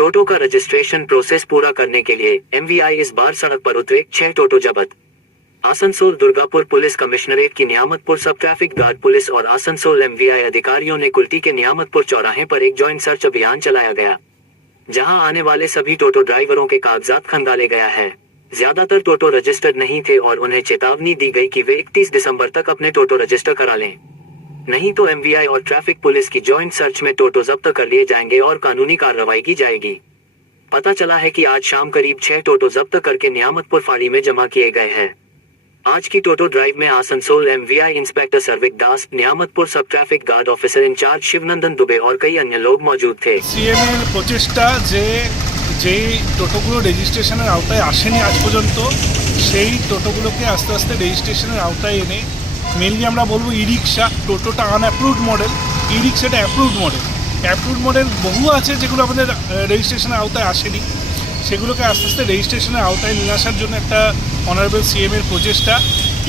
टोटो का registration process पूरा करने के लिए एमवीआई इस बार सड़क पर उतरे, 6 टोटो जब्त। आसनसोल दुर्गापुर पुलिस कमिश्नरेट की Niyamatpur sub traffic guard police और आसनसोल एमवीआई अधिकारियों ने कुल्टी के नियामतपुर चौराहे पर एक जॉइंट सर्च अभियान चलाया गया, जहां आने वाले सभी टोटो ड्राइवरों के कागजात खंगाले गया है। ज्यादातर टोटो रजिस्टर्ड नहीं थे और उन्हें चेतावनी दी गई कि वे 31 दिसंबर तक अपने टोटो रजिस्टर करा लें, नहीं तो एमवीआई और ट्रैफिक पुलिस की जॉइंट सर्च में टोटो जब्त कर लिए जाएंगे और कानूनी कार्रवाई की जाएगी। पता चला है कि आज शाम करीब 6 टोटो जब्त करके नियामतपुर फाड़ी में जमा किए गए हैं। आज की टोटो ड्राइव में Asansol MVI inspector Sarbik Das, Niyamatpur sub traffic guard officer in charge Shivnandan Dubey और कई अन्य लोग मौजूद थे। সিএমের প্রচেষ্টা যেই টোটোগুলো রেজিস্ট্রেশনের আওতায় আসেনি আজ পর্যন্ত, সেই টোটোগুলোকে আস্তে আস্তে রেজিস্ট্রেশনের আওতায় এনে মেনলি আমরা বলবো ই রিক্সা, টোটোটা আনঅ্যাপ্রুভড মডেল, ই রিক্সাটা অ্যাপ্রুভড মডেল বহু আছে যেগুলো আমাদের রেজিস্ট্রেশনের আওতায় আসেনি, সেগুলোকে আস্তে আস্তে রেজিস্ট্রেশনের আওতায় নিয়ে আসার জন্য একটা অনারেবল সিএমের প্রচেষ্টা।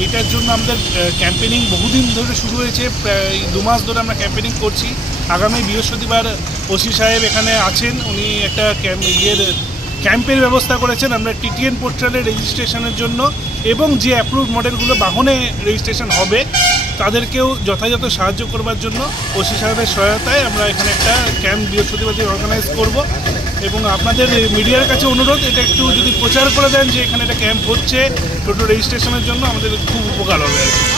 এটার জন্য আমাদের ক্যাম্পেনিং বহুদিন ধরে শুরু হয়েছে, প্রায় 2 মাস ধরে আমরা ক্যাম্পেনিং করছি। আগামী বৃহস্পতিবার ওসি সাহেব এখানে আছেন, উনি একটা ক্যাম্পের ব্যবস্থা করেছেন আমরা টিটিএন পোর্টালে রেজিস্ট্রেশনের জন্য, এবং যে অ্যাপ্রুভড মডেলগুলো বাহনে রেজিস্ট্রেশন হবে তাদেরকেও যথাযথ সাহায্য করবার জন্য ওসি সাহেবের সহায়তায় আমরা এখানে একটা ক্যাম্প বৃহস্পতিবার দিন অর্গানাইজ করব। এবং আপনাদের মিডিয়ার কাছে অনুরোধ, এটা একটু যদি প্রচার করে দেন যে এখানে একটা ক্যাম্প হচ্ছে টোটো রেজিস্ট্রেশনের জন্য, আমাদের খুব উপকার হবে আর কি।